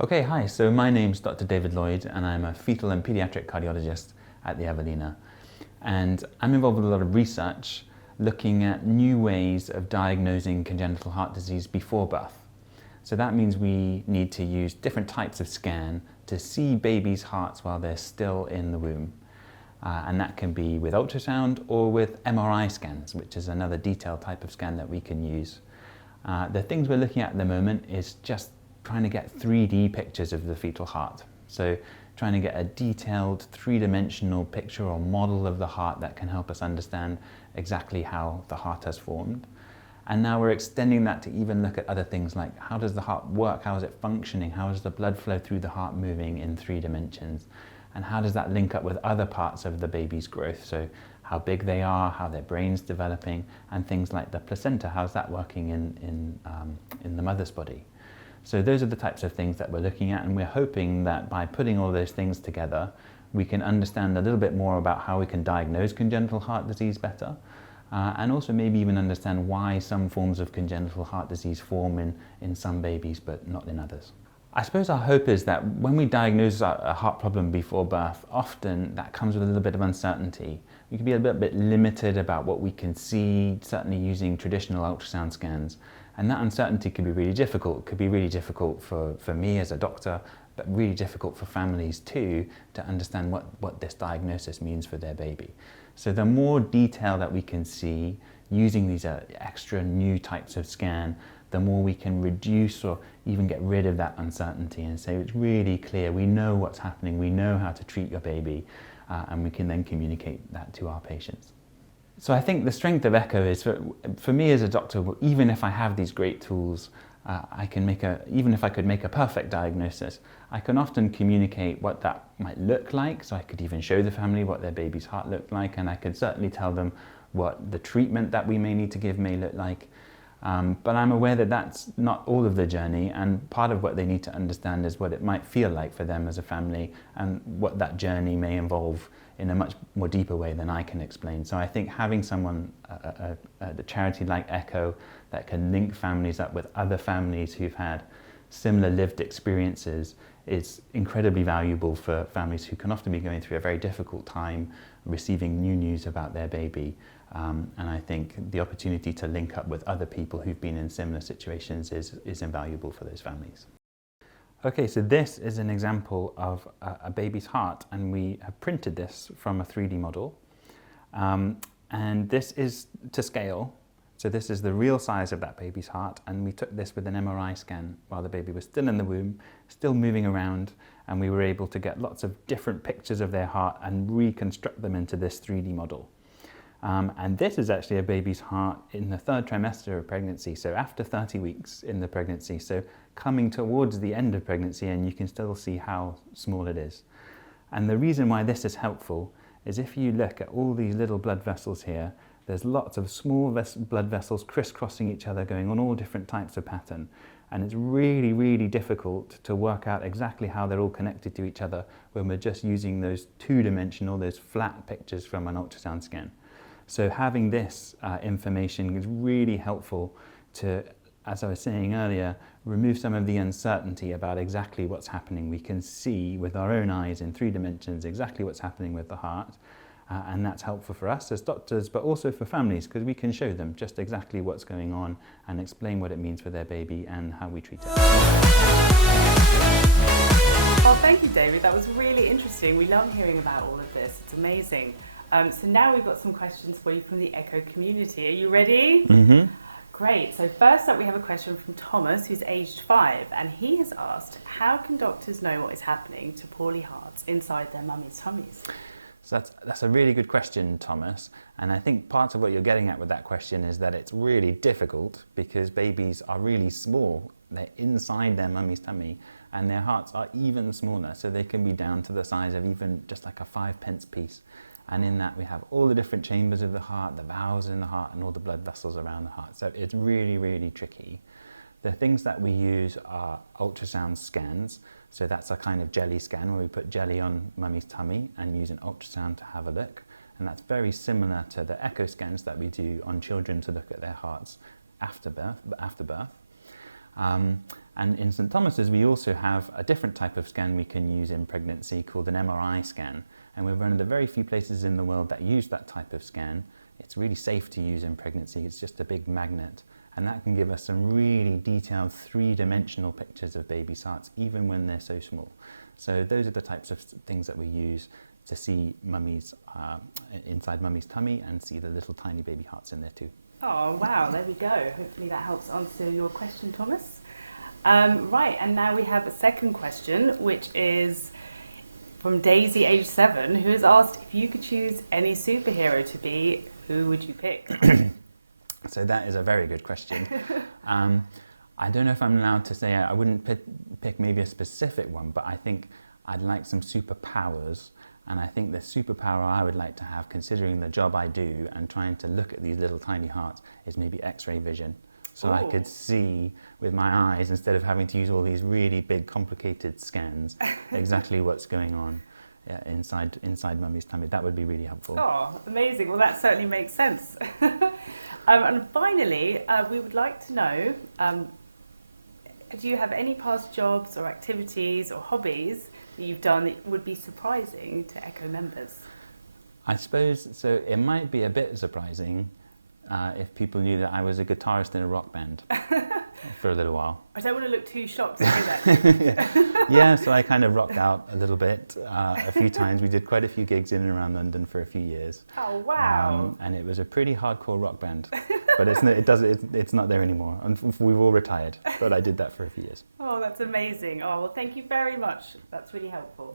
Okay, hi. So my name's Dr. David Lloyd, and I'm a fetal and pediatric cardiologist at the Evelina. And I'm involved with a lot of research looking at new ways of diagnosing congenital heart disease before birth. So that means we need to use different types of scan to see babies' hearts while they're still in the womb. And that can be with ultrasound or with MRI scans, which is another detailed type of scan that we can use. The things we're looking at the moment is just trying to get 3D pictures of the fetal heart. So trying to get a detailed three-dimensional picture or model of the heart that can help us understand exactly how the heart has formed. And now we're extending that to even look at other things like how does the heart work, how is it functioning, how is the blood flow through the heart moving in 3 dimensions, and how does that link up with other parts of the baby's growth, so how big they are, how their brain's developing, and things like the placenta, how's that working in the mother's body. So those are the types of things that we're looking at, and we're hoping that by putting all those things together, we can understand a little bit more about how we can diagnose congenital heart disease better, and also maybe even understand why some forms of congenital heart disease form in some babies but not in others. I suppose our hope is that when we diagnose a heart problem before birth, often that comes with a little bit of uncertainty. We can be a little bit limited about what we can see, certainly using traditional ultrasound scans. And that uncertainty can be really difficult. It could be really difficult for me as a doctor, but really difficult for families too, to understand what this diagnosis means for their baby. So the more detail that we can see using these extra new types of scan, the more we can reduce or even get rid of that uncertainty and say it's really clear, we know what's happening, we know how to treat your baby, and we can then communicate that to our patients. So I think the strength of Echo is, for me as a doctor, even if I have these great tools, even if I could make a perfect diagnosis, I can often communicate what that might look like. So I could even show the family what their baby's heart looked like, and I could certainly tell them what the treatment that we may need to give may look like. But I'm aware that that's not all of the journey, and part of what they need to understand is what it might feel like for them as a family and what that journey may involve in a much more deeper way than I can explain. So I think having someone, the charity like Echo, that can link families up with other families who've had similar lived experiences is incredibly valuable for families who can often be going through a very difficult time receiving new news about their baby. And I think the opportunity to link up with other people who've been in similar situations is invaluable for those families. Okay, so this is an example of a baby's heart, and we have printed this from a 3D model. And this is to scale. So this is the real size of that baby's heart, and we took this with an MRI scan while the baby was still in the womb, still moving around, and we were able to get lots of different pictures of their heart and reconstruct them into this 3D model. And this is actually a baby's heart in the 3rd trimester of pregnancy, so after 30 weeks in the pregnancy, so coming towards the end of pregnancy, and you can still see how small it is. And the reason why this is helpful is if you look at all these little blood vessels here, there's lots of small blood vessels crisscrossing each other, going on all different types of pattern. And it's really, really difficult to work out exactly how they're all connected to each other when we're just using those two-dimensional, those flat pictures from an ultrasound scan. So having this information is really helpful to, as I was saying earlier, remove some of the uncertainty about exactly what's happening. We can see with our own eyes in 3 dimensions exactly what's happening with the heart. And that's helpful for us as doctors, but also for families, because we can show them just exactly what's going on and explain what it means for their baby and how we treat it. Well, thank you, David. That was really interesting. We love hearing about all of this. It's amazing. So now we've got some questions for you from the Echo community. Are you ready? Mm-hmm. Great. So first up, we have a question from Thomas, who's aged 5, and he has asked, how can doctors know what is happening to poorly hearts inside their mummies' tummies? So that's a really good question, Thomas. And I think part of what you're getting at with that question is that it's really difficult because babies are really small. They're inside their mummy's tummy, and their hearts are even smaller. So they can be down to the size of even just like a 5p piece. And in that we have all the different chambers of the heart, the valves in the heart, and all the blood vessels around the heart. So it's really, really tricky. The things that we use are ultrasound scans. So that's a kind of jelly scan where we put jelly on mummy's tummy and use an ultrasound to have a look. And that's very similar to the echo scans that we do on children to look at their hearts after birth. And in St Thomas's, we also have a different type of scan we can use in pregnancy called an MRI scan. And we're one of the very few places in the world that use that type of scan. It's really safe to use in pregnancy. It's just a big magnet. And that can give us some really detailed three-dimensional pictures of babies' hearts, even when they're so small. So those are the types of things that we use to see mummies inside mummy's tummy and see the little tiny baby hearts in there too. Oh, wow, there we go. Hopefully that helps answer your question, Thomas. Right, and now we have a second question, which is from Daisy, age 7, who has asked, if you could choose any superhero to be, who would you pick? So that is a very good question. I don't know if I'm allowed to say, I wouldn't pick maybe a specific one, but I think I'd like some superpowers. And I think the superpower I would like to have, considering the job I do and trying to look at these little tiny hearts, is maybe X-ray vision. So I could see with my eyes, instead of having to use all these really big, complicated scans, exactly what's going on inside mummy's tummy. That would be really helpful. Oh, amazing. Well, that certainly makes sense. And finally, we would like to know, do you have any past jobs or activities or hobbies that you've done that would be surprising to Echo members? I suppose, so it might be a bit surprising if people knew that I was a guitarist in a rock band for a little while. I don't want to look too shocked to hear that. Yeah, so I kind of rocked out a little bit a few times. We did quite a few gigs in and around London for a few years. Oh, wow. And it was a pretty hardcore rock band. But it's not there anymore. We've all retired, but I did that for a few years. Oh, that's amazing. Oh, well, thank you very much. That's really helpful.